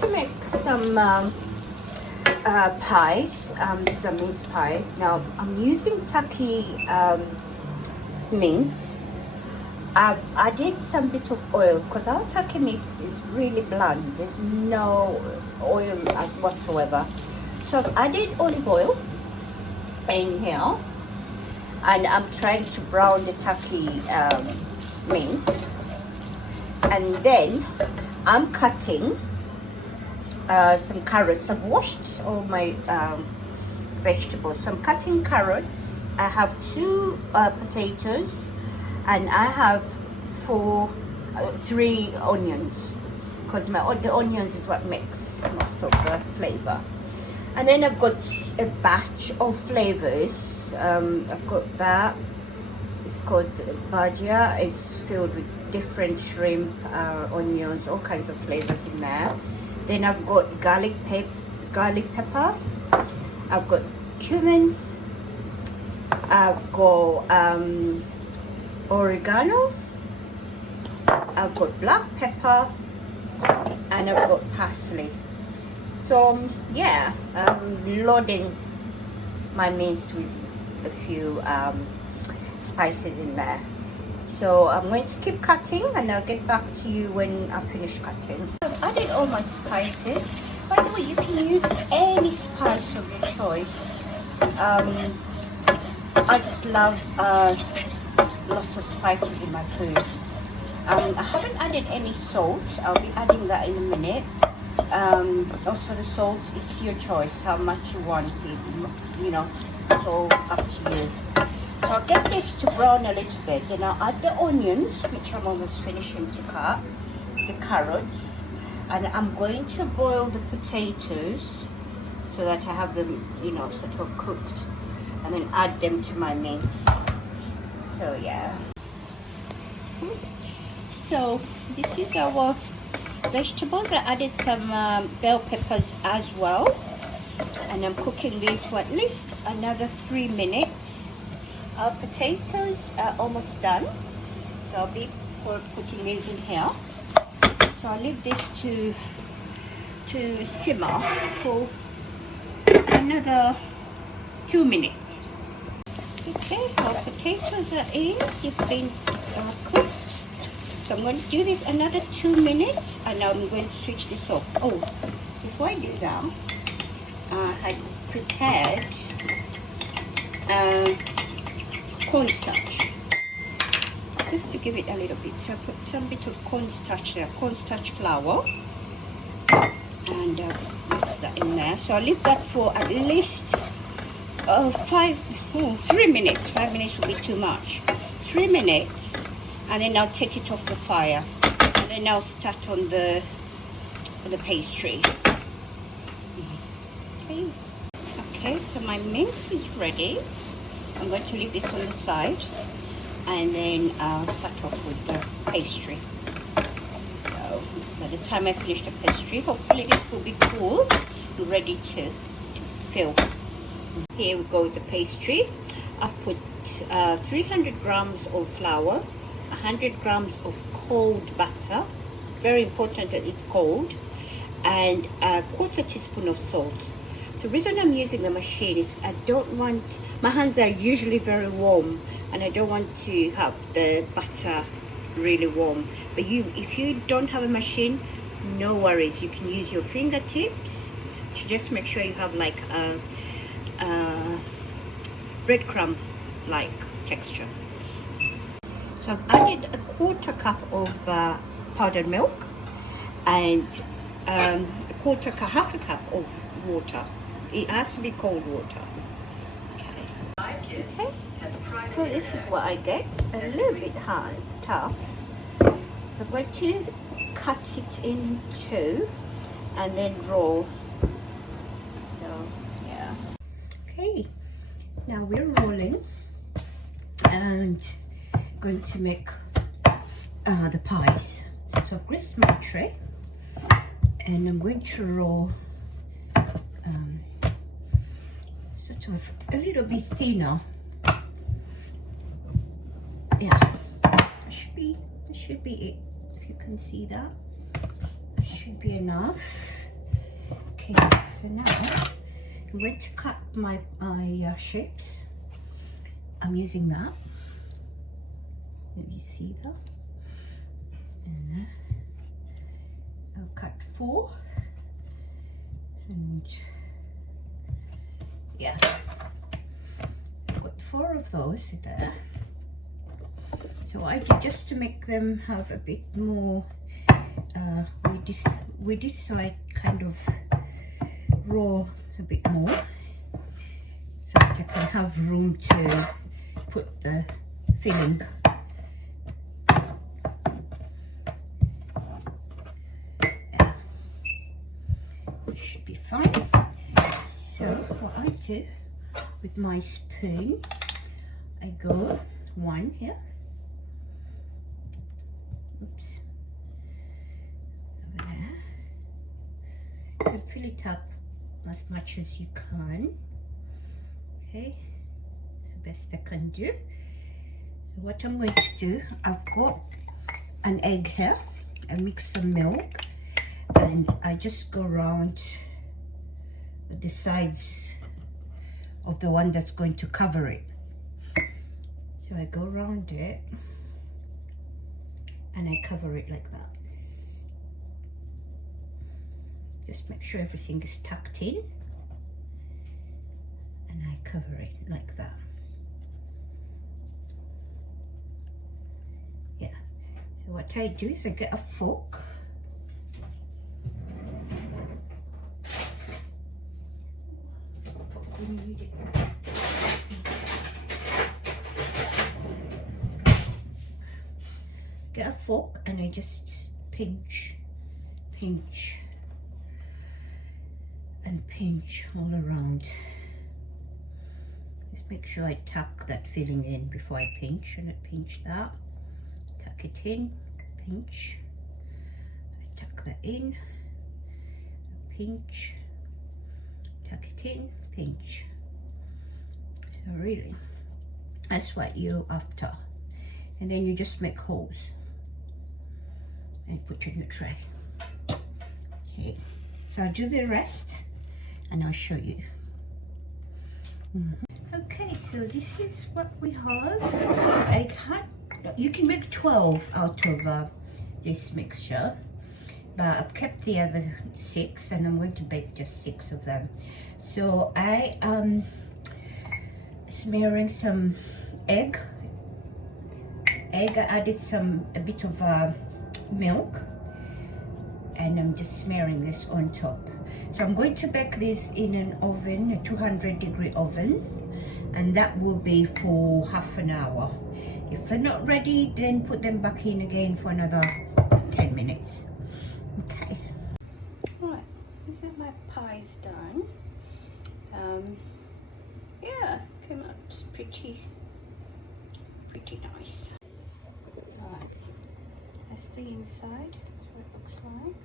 to make some pies, some mince pies. Now I'm using turkey mince. I've added some bit of oil because our turkey mince is really bland. There's no oil whatsoever. So I've added olive oil in here, and I'm trying to brown the turkey mince, and then I'm cutting some carrots. I've washed all my vegetables, so I'm cutting carrots. I have 2 potatoes, and I have 3 onions, because the onions is what makes most of the flavor. And then I've got a batch of flavors. I've got that. It's called bhajia. It's filled with different shrimp, onions, all kinds of flavors in there. Then I've got garlic pepper. I've got cumin. I've got oregano. I've got black pepper, and I've got parsley. So yeah, I'm loading my mince with a few spices in there. So I'm going to keep cutting, and I'll get back to you when I finish cutting. I've added all my spices. By the way, you can use any spice of your choice. I just love lots of spices in my food. I haven't added any salt. I'll be adding that in a minute. Also the salt, it's your choice how much you want it, you know, so up to you. So I'll get this to brown a little bit, then I'll add the onions, which I'm almost finishing to cut, the carrots, and I'm going to boil the potatoes so that I have them, you know, sort of cooked, and then add them to my mince. So yeah. So this is our vegetables. I added some bell peppers as well, and I'm cooking these for at least another 3 minutes. Our potatoes are almost done, so I'll be putting these in here. So I'll leave this to simmer for another 2 minutes. Okay, our potatoes are in. They've been cooked. So I'm going to do this another 2 minutes, and I'm going to switch this off. Oh, before I do that, I prepared cornstarch, just to give it a little bit. So I put some bit of cornstarch there, cornstarch flour, and mix that in there. So I'll leave that for at least 3 minutes. 5 minutes will be too much. 3 minutes. And then I'll take it off the fire, and then I'll start on the pastry. Okay, so my mince is ready. I'm going to leave this on the side, and then I'll start off with the pastry. So by the time I finish the pastry, hopefully this will be cool and ready to fill. Here we go with the pastry. I've put 300 grams of flour, 100 grams of cold butter, very important that it's cold, and a 1/4 teaspoon of salt. The reason I'm using the machine is I don't want, my hands are usually very warm, and I don't want to have the butter really warm. But if you don't have a machine, no worries, you can use your fingertips to just make sure you have like a breadcrumb like texture. So I've added a 1/4 cup of powdered milk, and half a cup of water. It has to be cold water. Okay. So this is what I get. A little bit hard, tough. I'm going to cut it in 2 and then roll. So yeah. Okay. Now we're rolling and going to make the pies. So I've greased my tray, and I'm going to roll sort of a little bit thinner. Yeah, that should be it. If you can see that, should be enough. Okay, so now I'm going to cut my shapes. I'm using that. You see that? And I'll cut 4. And yeah, I've got 4 of those there. So I did just to make them have a bit more with this, so I kind of roll a bit more so that I can have room to put the filling. Yeah. Should be fine. So what I do with my spoon, I go 1 here. Oops. Over there. You can fill it up as much as you can. Okay, it's the best I can do. So what I'm going to do, I've got an egg here. I mix some milk and I just go around the sides of the one that's going to cover it. So I go around it and I cover it like that. Just make sure everything is tucked in and I cover it like that. Yeah, so what I do is I get a fork. Get a fork and I just pinch and pinch all around. Just make sure I tuck that filling in before I pinch, and I pinch that, tuck it in, pinch, I tuck that in, pinch, tuck it in, pinch. So really, that's what you're after. And then you just make holes and put in your tray. Okay, so I'll do the rest and I'll show you. Okay, so this is what we have. You can make 12 out of this mixture, but I've kept the other 6 and I'm going to bake just 6 of them. So I am smearing some egg. I added a bit of milk, and I'm just smearing this on top. So I'm going to bake this in an oven, a 200-degree oven, and that will be for half an hour. If they're not ready, then put them back in again for another 10 minutes. Okay. Right, these are my pies done. Yeah, came out pretty nice. Right, that's the inside, what it looks like.